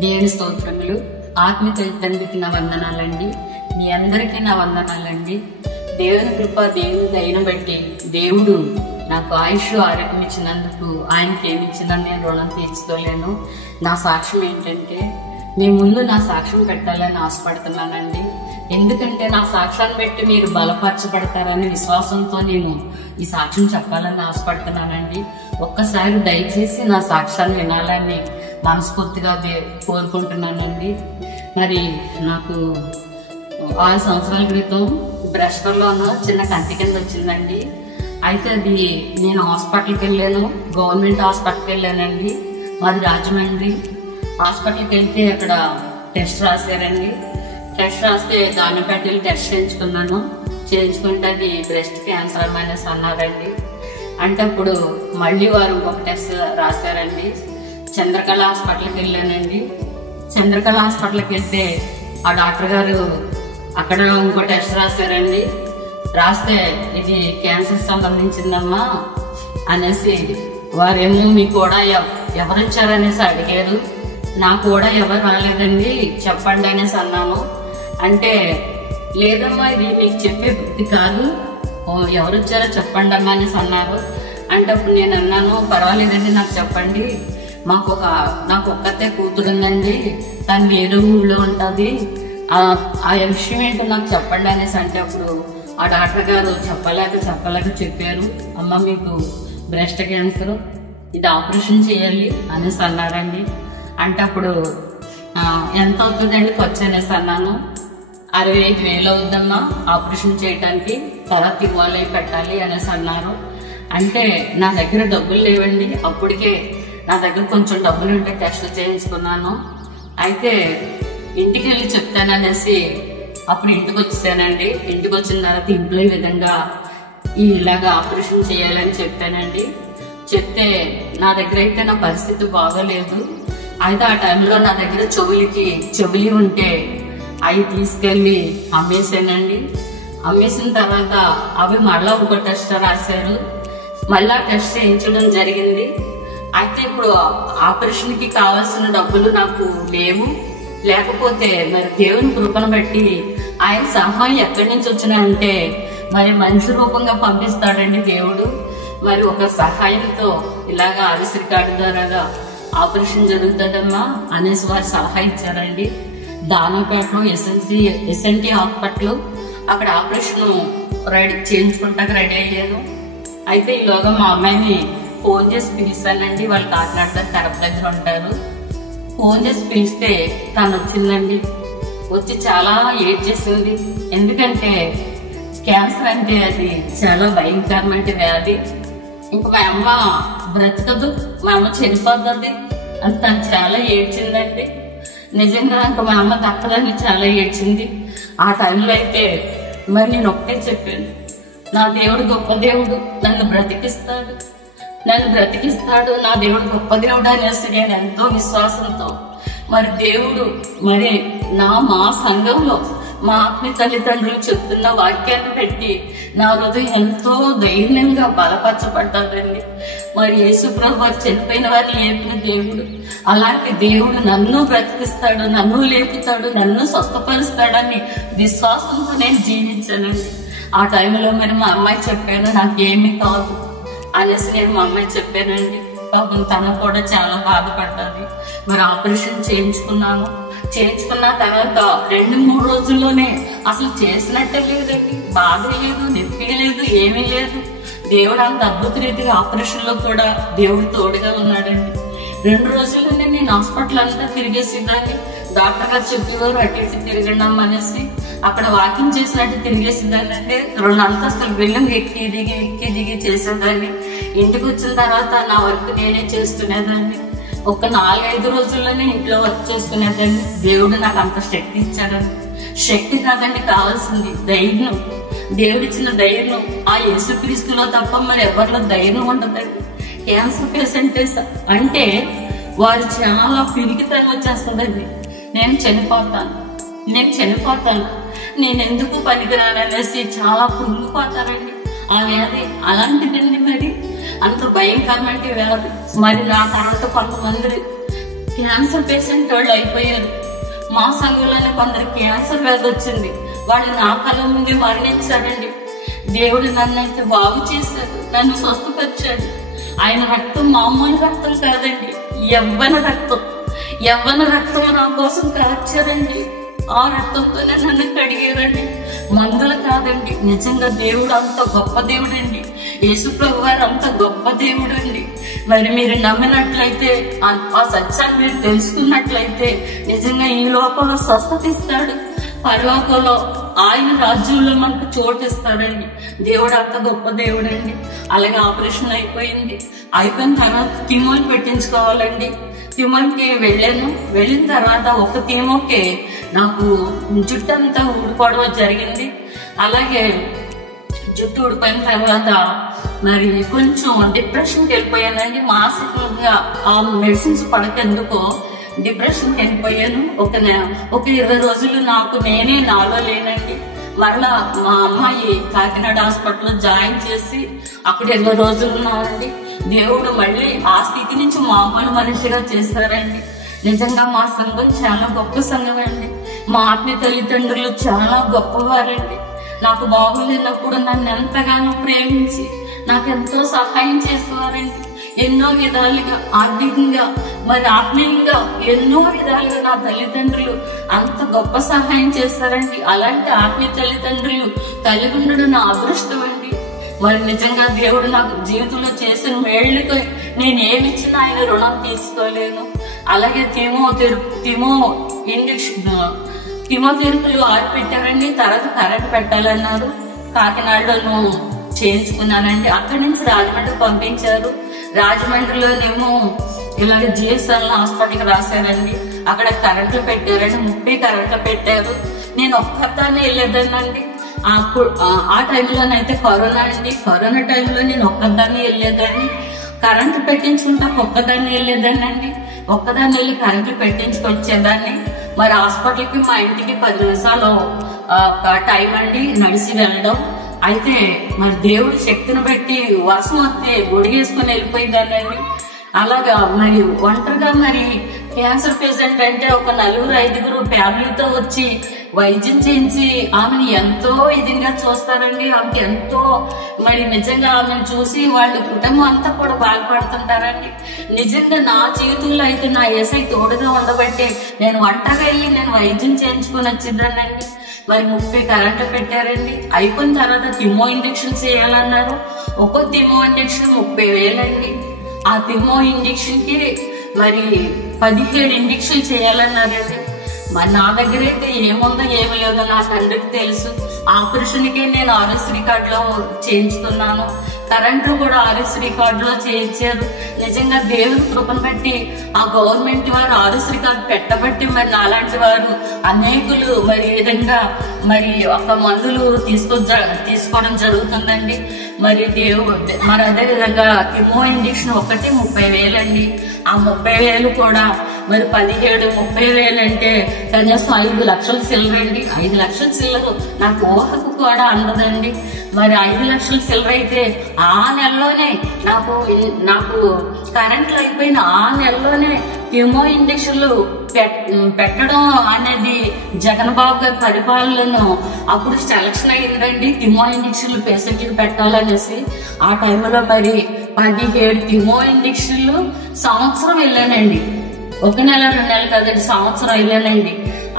దేవుని స్తోత్రములు. ఆత్మీయ తండ్రికి నా వందనాలండి. మీ అందరికీ నా వందనాలండి. దేవుని కృప, దేవుని దయను బట్టి దేవుడు నాకు ఆయుష్ ఆరోగ్యం ఇచ్చినందుకు ఆయనకి ఏమి ఇచ్చినా నేను రుణం తీర్చుకోలేను. నా సాక్ష్యం ఏంటంటే, మీ ముందు నా సాక్ష్యం పెట్టాలని ఆశపడుతున్నానండి. ఎందుకంటే నా సాక్ష్యాన్ని బట్టి మీరు బలపరచబడతారని విశ్వాసంతో నేను ఈ సాక్ష్యం చెప్పాలని ఆశపడుతున్నానండి. ఒక్కసారి దయచేసి నా సాక్ష్యాన్ని వినాలని మనస్ఫూర్తిగా కోరుకుంటున్నానండి. మరి నాకు 6 సంవత్సరాల క్రితం బ్రెస్టర్లోనూ చిన్న కంటి కింద వచ్చిందండి. అయితే అది నేను హాస్పిటల్కి వెళ్ళాను, గవర్నమెంట్ హాస్పిటల్కి వెళ్ళానండి. మాది రాజమండ్రి. హాస్పిటల్కి వెళ్తే అక్కడ టెస్ట్ రాశారండి. టెస్ట్ రాస్తే దానిపట్టి టెస్ట్ చేయించుకున్నాను. చేయించుకుంటే అది బ్రెస్ట్ క్యాన్సర్ అనేసి అన్నారండి. అంటే అప్పుడు మళ్ళీ వారు ఒక టెస్ట్ రాశారండి. చంద్రకళ హాస్పిటల్కి వెళ్ళానండి. చంద్రకళ హాస్పిటల్కి వెళ్తే ఆ డాక్టర్ గారు అక్కడ ఇంకో టెస్ట్ రాశారండి. రాస్తే ఇది క్యాన్సర్ సంబంధించిందమ్మా అనేసి వారేమో మీ కూడా ఎవరు ఇచ్చారనేసి అడిగారు. నాకు కూడా ఎవరు రాలేదండి, చెప్పండి అనేసి అన్నాను. అంటే లేదమ్మా, ఇది మీకు చెప్పే బుద్ధి కాదు, ఎవరు వచ్చారో చెప్పండి అమ్మా అనేసి అన్నారు. అంటే అప్పుడు నేను అన్నాను, పర్వాలేదండి నాకు చెప్పండి, నాకు ఒక్కతే కూతురుందండి, తను వేరే ఊళ్ళో ఉంటుంది, ఆ విషయం ఏంటో నాకు చెప్పండి అనేసి అంటే అప్పుడు ఆ డాక్టర్ గారు చెప్పలేక చెప్పారు, అమ్మ మీకు బ్రెస్ట్ క్యాన్సర్, ఇది ఆపరేషన్ చేయాలి అనేసి అన్నారండి. అంటే అప్పుడు ఎంత అవుతుందండి ఖర్చు అనేసి అన్నాను. 65,000 అవుద్దమ్మా ఆపరేషన్ చేయడానికి, తర్వాత ఇవ్వాలి పెట్టాలి అనేసి అన్నారు. అంటే నా దగ్గర డబ్బులు లేవండి. అప్పటికే నా దగ్గర కొంచెం డబ్బులు ఉంటే టెస్ట్ చేయించుకున్నాను. అయితే ఇంటికి వెళ్ళి చెప్తాననేసి అప్పుడు ఇంటికి వచ్చేసానండి. ఇంటికి వచ్చిన తర్వాత ఇంట్లో ఈ విధంగా ఇలాగా ఆపరేషన్ చేయాలని చెప్పానండి. చెప్తే నా దగ్గర అయితే నా పరిస్థితి బాగోలేదు. అయితే ఆ టైంలో నా దగ్గర చెవులి ఉంటే అవి తీసుకెళ్ళి అమ్మేసానండి. అమ్మేసిన తర్వాత అవి మళ్ళా ఒక టెస్ట్ రాశారు. మళ్ళా టెస్ట్ చేయించడం జరిగింది. అయితే ఇప్పుడు ఆపరేషన్ కి కావాల్సిన డబ్బులు నాకు లేకపోతే మరి దేవుని కృపను బట్టి ఆయన సహాయం ఎక్కడి నుంచి వచ్చినాయంటే మరి మనిషి రూపంగా పంపిస్తాడండి దేవుడు. మరి ఒక సహాయంతో ఇలాగా ఆర్ఎస్ రికార్డు ద్వారా ఆపరేషన్ జరుగుతుందమ్మా అనేసి వారు సలహా ఇచ్చారండి. దానిపేటలో ఎస్ఎన్టీ హాస్పిటల్, అక్కడ ఆపరేషన్ చేయించుకుంటాక రెడీ అయ్యాను. అయితే ఈలోగా మా అమ్మాయిని ఫోన్ చేసి పిలిచానండి. వాళ్ళు కాకినాడ కడప దగ్గర ఉంటారు. ఫోన్ చేసి పిలిస్తే తను వచ్చిందండి. వచ్చి చాలా ఏడ్ చేసింది. ఎందుకంటే క్యాన్సర్ అంటే అది చాలా భయంకరమైన వ్యాధి. ఇంక మా అమ్మ బ్రతకదు, మా అమ్మ చనిపోతుంది అని తను చాలా ఏడ్చిందండి. నిజంగా ఇంకా మా అమ్మ తప్పదని చాలా ఏడ్చింది. ఆ టైంలో అయితే మరి నేను ఒకటే చెప్పాను, నా దేవుడు గొప్ప దేవుడు, నన్ను బ్రతికిస్తాడు, నా దేవుడు గొప్ప దేవుడు అనేసి నేను ఎంతో విశ్వాసంతో మరి దేవుడు మరి మా సంఘంలో మా ఆత్మీయ తల్లిదండ్రులు చెప్తున్న వాక్యాన్ని బట్టి నా హృదయం ఎంతో ధైర్యంగా బలపరచబడ్డారండి. మరి యేసుప్రభు వారు చనిపోయిన వారు లేపిన దేవుడు, అలాంటి దేవుడు నన్ను బ్రతికిస్తాడు, నన్ను లేపుతాడు, నన్ను స్వస్థపరుస్తాడని విశ్వాసంతో నేను జీవించానండి. ఆ టైంలో మరి మా అమ్మాయి చెప్పాను, నాకేమీ కాదు అనేసి నేను మా అమ్మాయి చెప్పానండి. పాపం తను కూడా చాలా బాధపడ్డాది. మరి ఆపరేషన్ చేయించుకున్న తర్వాత 2-3 రోజుల్లోనే అసలు చేసినట్టే లేదండి, బాధ లేదు, నొప్పి లేదు, ఏమీ లేదు. దేవుడు అంత అద్భుత రీతిగా ఆపరేషన్ లో కూడా దేవుడు తోడుగా ఉన్నాడండి. 2 రోజుల్లోనే నేను హాస్పిటల్ అంతా తిరిగేసేదాన్ని. డాక్టర్ గారు చెప్పేవారు అటు ఇటు తిరగడం అనేసి, అక్కడ వాకింగ్ చేసినట్టు తిరిగేసేదాన్ని అండి. 2 అంతస్తులు బిల్డింగ్ ఎక్కి దిగి చేసేదాన్ని. ఇంటికి వచ్చిన తర్వాత నా వర్క్ నేనే చేసుకునేదాన్ని. ఒక 4-5 రోజుల్లోనే ఇంట్లో వర్క్ చేసుకునేదాన్ని. దేవుడు నాకు అంత శక్తి ఇచ్చాడండి. శక్తి కాదండి కావాల్సింది, ధైర్యం. దేవుడిచ్చిన ధైర్యం ఆ యేసుక్రీస్తులో తప్ప మరి ఎవరిలో ధైర్యం ఉండదండి. క్యాన్సర్ పేషెంట్ అంటే వారు చాలా పిరికితనం వచ్చేస్తుందండి. నేను చనిపోతాను, నేను ఎందుకు పనికిరాననేసి చాలా కృంగిపోతారండి. ఆ వ్యాధి అలాంటిదండి. మరి అంత భయంకరమైన వ్యాధి. మరి నా తర్వాత కొంతమంది క్యాన్సర్ పేషెంట్ వాళ్ళు అయిపోయారు. మా సంఘంలోనే కొందరు క్యాన్సర్ వ్యాధి వచ్చింది. వాళ్ళు నా కళ్ళ ముందే మరణించారండి. దేవుడు నన్ను అయితే బాగు చేశాడు, నన్ను స్వస్థపరిచాడు. ఆయన రక్తం మామూలు రక్తం కాదండి, యవ్వన రక్తం నా కోసం కార్చారండి. ఆ రక్తంతోనే నన్ను కడిగారండి, మందులు కాదండి. నిజంగా దేవుడు అంత గొప్ప దేవుడు అండి. యేసు ప్రభు వారు అంత గొప్ప దేవుడు అండి. మరి మీరు నమ్మినట్లయితే, ఆ సత్యాన్ని మీరు తెలుసుకున్నట్లయితే నిజంగా ఈ లోకంలో స్వస్థత ఇస్తాడు, పరలోకంలో ఆయన రాజ్యంలో మనకు చోటు ఇస్తాడండి. దేవుడు అంత గొప్ప దేవుడు అండి. అలాగే ఆపరేషన్ అయిపోయిన తర్వాత కీమోలు పెట్టించుకోవాలండి. కీమోకి వెళ్ళిన తర్వాత ఒక కీమోకి నాకు జుట్టు అంతా ఊడిపోవడం జరిగింది. అలాగే జుట్టు ఊడిపోయిన తర్వాత మరి కొంచెం డిప్రెషన్కి వెళ్ళిపోయానండి. మానసికంగా ఆ మెడిసిన్స్ పడకెందుకో డిప్రెషన్కి వెళ్ళిపోయాను. ఒక 20 రోజులు నేనే నాలో లేనండి. మరలా మా అమ్మాయి కాకినాడ హాస్పిటల్లో జాయిన్ చేసి అక్కడ 20 రోజులు ఉన్నానండి. దేవుడు మళ్ళీ ఆ స్థితి నుంచి మామూలు మనిషిగా చేశారండి. నిజంగా మా సంఘం చాలా గొప్ప సంఘం అండి. మా ఆత్మీయ తల్లిదండ్రులు చాలా గొప్పవారండి. నాకు బాగులేనప్పుడు నన్ను ఎంతగానో ప్రేమించి నాకెంతో సహాయం చేసేవారండి. ఎన్నో విధాలుగా ఆర్థికంగా మరి ఆత్మీయంగా ఎన్నో విధాలుగా నా తల్లిదండ్రులు అంత గొప్ప సహాయం చేస్తారండి. అలాంటి ఆత్మీయ తల్లిదండ్రులు కలిగి ఉండడం నా అదృష్టం అండి. మరి నిజంగా దేవుడు నాకు జీవితంలో చేసిన మేళ్ళకి నేను ఏమిచ్చినా ఆయన రుణం తీసుకోలేను. అలాగే కీమోథెరపీలు 6 పెట్టారండి. తర్వాత కరెంట్ పెట్టాలన్నారు. కాకినాడలో చేయించుకున్నానండి. అక్కడి నుంచి రాజమండ్రి పంపించారు. రాజమండ్రిలోనేమో ఇలాగ జిఎస్ఎల్ హాస్పిటల్కి రాశారండి. అక్కడ కరెంట్లు పెట్టారండి, 30 కరెంట్లు పెట్టారు. నేను ఒక్కదాన్ని వెళ్ళేదానండి. ఆ టైంలోనైతే కరోనా అండి. కరోనా టైంలో నేను ఒక్కదాన్ని వెళ్ళేదాన్ని. కరెంటు పెట్టించుకుంటా ఒక్కదాన్ని వెళ్ళేదాన్ని. ఒక్కదాన్ని వెళ్ళి కరెంట్లు పెట్టించుకొచ్చేదాన్ని. మరి హాస్పిటల్కి మా ఇంటికి 10 నిమిషాలు టైం అండి నడిచి వెళ్ళడం. అయితే మరి దేవుడి శక్తిని బట్టి వర్షం వస్తే గొడిగేసుకుని వెళ్ళిపోయిందానండి. అలాగా మరి ఒంటరిగా మరి క్యాన్సర్ పేషెంట్ అంటే ఒక 4-5 ఫ్యామిలీతో వచ్చి వైద్యం చేయించి ఆమెను ఎంతో ఇదిగా చూస్తారండి. ఆమెకి ఎంతో మరి నిజంగా ఆమెను చూసి వాళ్ళ కుటుంబం అంతా కూడా బాధపడుతుంటారండి. నిజంగా నా జీవితంలో అయితే నా యేసయ్య తోడుగా ఉండబట్టే నేను ఒంటరిగా వెళ్ళి నేను వైద్యం చేయించుకొని వచ్చిందానండి. మరి 30 కరెంట్ పెట్టారండి. అయిపోయిన తర్వాత థిమో ఇంజెక్షన్ చేయాలన్నారు. ఒక్కో థిమో ఇంజెక్షన్ 30,000 అండి. ఆ థిమో ఇంజెక్షన్ కి మరి 17 ఇంజెక్షన్ చేయాలన్నారండి. మరి నా దగ్గర అయితే ఏముందో ఏమి లేదో నా తండ్రికి తెలుసు. ఆపరేషన్ కి నేను ఆర్ఎస్ రికార్డులో చేయించుకున్నాను. కరెంటు కూడా ఆర్ఎస్ రికార్డులో చేయించారు. నిజంగా దేవుని కృపను బట్టి ఆ గవర్నమెంట్ వారు ఆర్ఎస్ రికార్డు పెట్టబట్టి మరి నాలాంటి వారు అనేకులు మరి ఈ విధంగా మరి ఒక మందులు తీసుకోవడం జరుగుతుందండి. మరి మరి అదే విధంగా కిమో ఇంజెక్షన్ ఒకటి 30,000 అండి. ఆ 30,000 కూడా మరి 17-30,000 అంటే కనీసం 5 లక్షల సిల్లర్ అండి. 5 లక్షల సిల్లర్ నాకు ఊహకు కూడా అందదండి. మరి 5 లక్షల సిల్లర్ అయితే ఆ నెలలోనే నాకు కరెంట్లు అయిపోయిన ఆ నెలలోనే కిమో ఇంజెక్షన్లు పెట్టడం అనేది జగన్ బాబు గారి పరిపాలనలో అప్పుడు సెలక్షన్ అయిందండి. కిమో ఇంజెక్షన్లు పేషెంట్లకు పెట్టాలనేసి ఆ టైంలో మరి 17 కిమో ఇంజెక్షన్లు సంవత్సరం వెళ్ళానండి. 1 నెల 2 నెలలు కదండి, సంవత్సరం వెళ్ళానండి.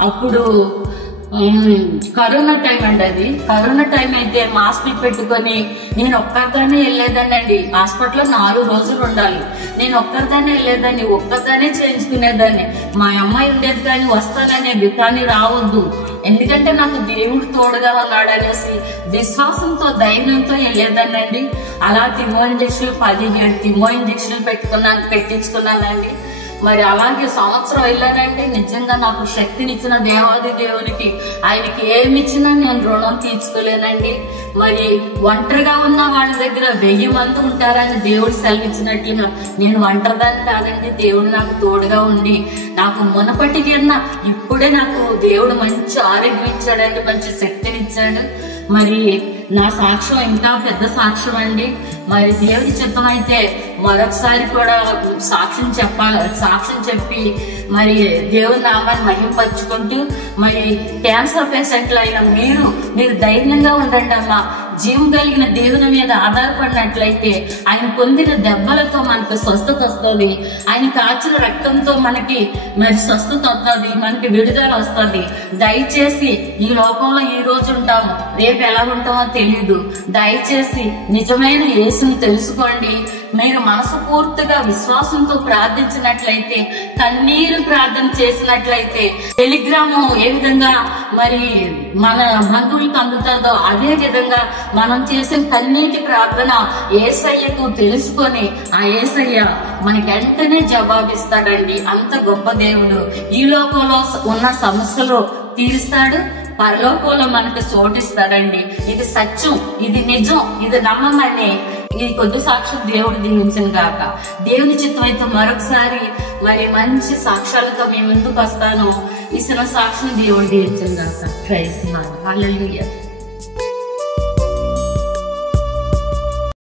అప్పుడు కరోనా టైం అండి. అది కరోనా టైం అయితే మాస్కులు పెట్టుకొని నేను ఒక్కదానే వెళ్ళేదాన్ని అండి. హాస్పిటల్లో 4 రోజులు ఉండాలి. నేను ఒక్కదానే వెళ్ళేదాన్ని, ఒక్కదానే చేయించుకునేదాన్ని. మా అమ్మాయి ఉండేది కానీ వస్తాననేది, కానీ రావద్దు, ఎందుకంటే నాకు దేవుడు తోడుగా ఉన్నాడు అనేసి విశ్వాసంతో ధైర్యంతో వెళ్ళేదాన్ని అండి. అలా థిమో ఇంజెక్షన్లు 17 థిమో ఇంజెక్షన్లు పెట్టించుకున్నానండి. మరి అలాగే సంవత్సరం వెళ్ళానండి. నిజంగా నాకు శక్తినిచ్చిన దేవాది దేవునికి ఆయనకి ఏమి ఇచ్చినా నేను రుణం తీర్చుకోలేనండి. మరి ఒంటరిగా ఉన్న వాళ్ళ దగ్గర 1000 మంది ఉంటారని దేవుడు సెలవిచ్చినట్లుగా నేను ఒంటరిదాన్ని కాదండి. దేవుడు నాకు తోడుగా ఉండి నాకు మునపటికన్నా ఇప్పుడే నాకు దేవుడు మంచి ఆరోగ్యం ఇచ్చాడండి, మంచి శక్తినిచ్చాడు. మరి నా సాక్ష్యం ఇంకా పెద్ద సాక్ష్యం అండి. మరి దేవుడి చిత్తం అయితే మరొకసారి కూడా సాక్ష్యం చెప్పి మరి దేవుని నామాన్ని మహింపరుచుకుంటూ మరి క్యాన్సర్ పేషెంట్లు అయిన మీరు ధైర్యంగా ఉండండి అమ్మా. జీవం కలిగిన దేవుని మీద ఆధారపడినట్లయితే ఆయన పొందిన దెబ్బలతో మనకు స్వస్థత వస్తుంది, ఆయన కాచిన రక్తంతో మనకి మరి స్వస్థత వస్తుంది, మనకి విడుదల వస్తుంది. దయచేసి ఈ లోకంలో ఈ రోజు ఉంటాము, రేపు ఎలా ఉంటామో తెలియదు. దయచేసి నిజమైన యేసుని తెలుసుకోండి. మీరు మనసు పూర్తిగా విశ్వాసంతో ప్రార్థించినట్లయితే, కన్నీరు ప్రార్థన చేసినట్లయితే, టెలిగ్రాము ఏ విధంగా మరి మన బంధువులకు అందుతుందో అదే విధంగా మనం చేసిన కన్నీటి ప్రార్థన యేసయ్యకు తెలుసుకొని ఆ యేసయ్య మనకి వెంటనే జవాబిస్తాడండి. అంత గొప్ప దేవుడు. ఈ లోకంలో ఉన్న సమస్యలు తీరుస్తాడు, పరలోకంలో మనకు చోటిస్తాడండి. ఇది సత్యం, ఇది నిజం, ఇది నమ్మమని ఈ కొద్ది సాక్ష్యం దేవుడు దీవించను గాక. దేవుని చిత్తం అయితే మరొకసారి మరి మంచి సాక్ష్యాలతో మేము ముందుకు వస్తాను. ఈ సాక్ష్యం దేవుడు దీవించను గాక. Praise Lord. హల్లెలూయా.